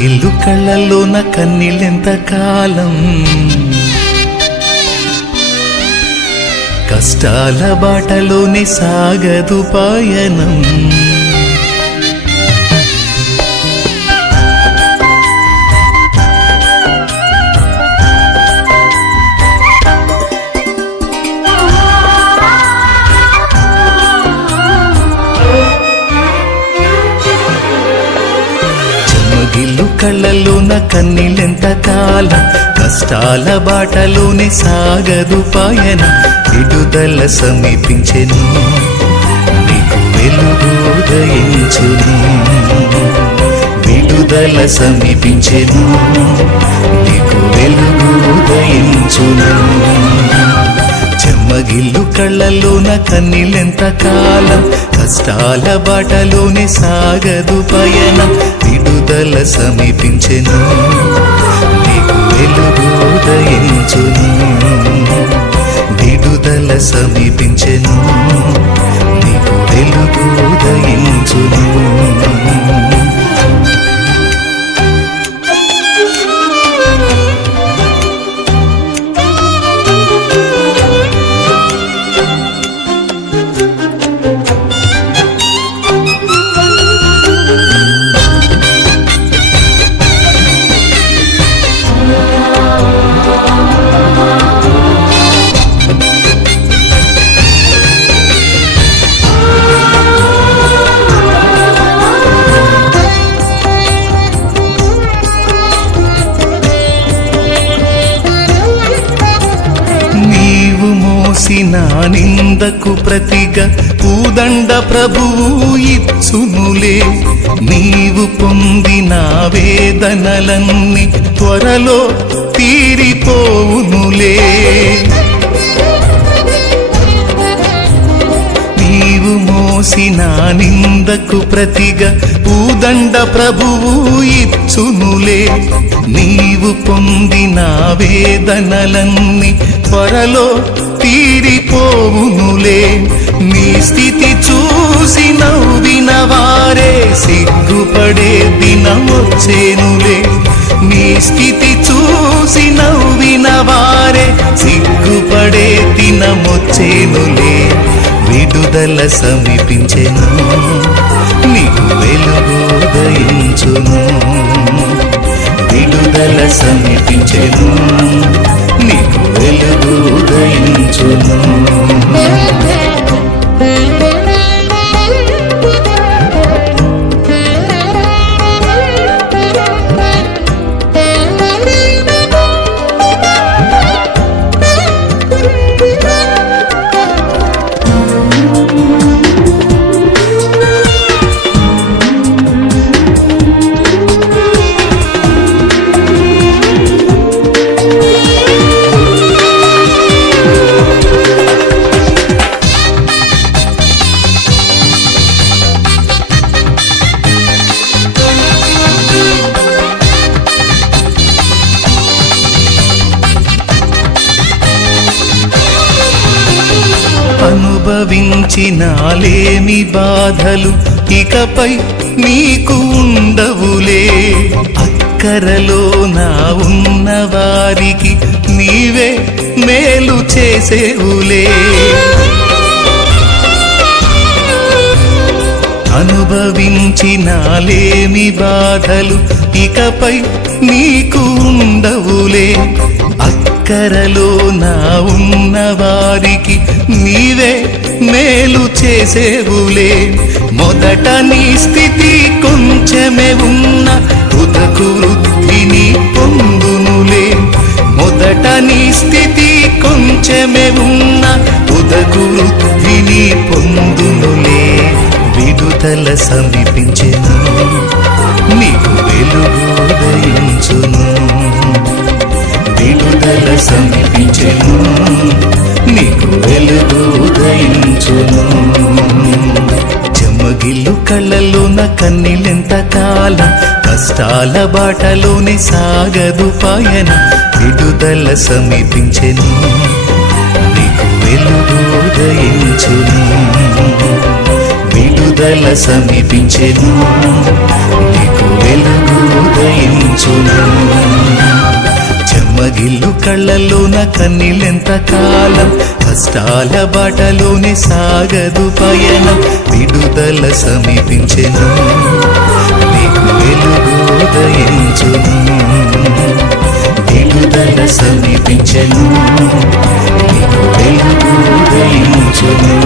చెమ్మగిల్లు కళ్ళల్లోన కన్నీళ్ళెంత కాలం, కష్టాల బాటలోనే సాగదు పయనం. చెమ్మగిల్లు కళ్ళల్లోన కన్నీళ్ళెంత కాలం, కష్టాల బాటలోనే సాగదు పయనం. విడుదల సమీపించెను, నీకు వెలుగు ఉదయించును. విడుదల సమీపించెను, నీకు వెలుగు ఉదయించును. చెమ్మగిల్లు కళ్ళల్లోన కన్నీళ్ళెంత కాలం, కష్టాల బాటలోనే సాగదు పయనం. విడుదల సమీపించెను, నీకు వెలుగు ఉదయించును. విడుదల సమీపించెను, నీకు వెలుగు ఉదయించును. నా నిందకు ప్రతిగా పూదండ ప్రభువు ఇచ్చునులే. నీవు పొందిన వేదనలన్నీ త్వరలో తీరిపోవునులే. నీవు మోసిన నిందకు ప్రతిగా పూదండ ప్రభువు ఇచ్చునులే. నీవు పొందిన వేదనలన్నీ త్వరలో తీరిపోవునులే. నీ స్థితి చూసి నవ్విన వారే సిగ్గుపడే దినమొచ్చేనులే. నీ స్థితి చూసి నవ్విన వారే సిగ్గుపడే దినమొచ్చేనులే. విడుదల సమీపించెను, నీకు వెలుగు ఉదయించును. విడుదల సమీపించెను, నీకు వెలుగు ఉదయించును. అనుభవించినాలేమి బాధలు ఇకపై నీకు ఉండవులే. అక్కరలో నా ఉన్న వారికి నీవే మేలు చేసేవులే. అనుభవించినాలేమి బాధలు ఇకపై నీకు ఉండవులే. అక్కరలో నా ఉన్న వారికి నీవే మేలు చేసేవులే. మొదట నీ స్థితి కొంచెమే ఉన్న తుదకు వృద్ధిని పొందునులే. మొదట నీ స్థితి కొంచెమే ఉన్న తుదకు వృద్ధిని పొందునులే. విడుదల సమీపించెను, నీకు వెలుగు ఉదయించును. విడుదల సమీపించెను, నీకు వెలుగు ఉదయించును. చెమ్మగిల్లు కళ్ళల్లోన కన్నీళ్ళెంత కాలం, కష్టాల బాటలోనే సాగదు పయనం. విడుదల సమీపించెను, నీకు వెలుగు ఉదయించును. విడుదల సమీపించెను, నీకు వెలుగు ఉదయించును. ఉదయించును చెమ్మగిల్లు కళ్ళలోన కన్నీళ్ళెంత కాలం కష్టాల బాటలోనే సాగదు పయనం విడుదల సమీపించెను నీకు వెలుగు ఉదయించును విడుదల సమీపించెను నీకు వెలుగు ఉదయించును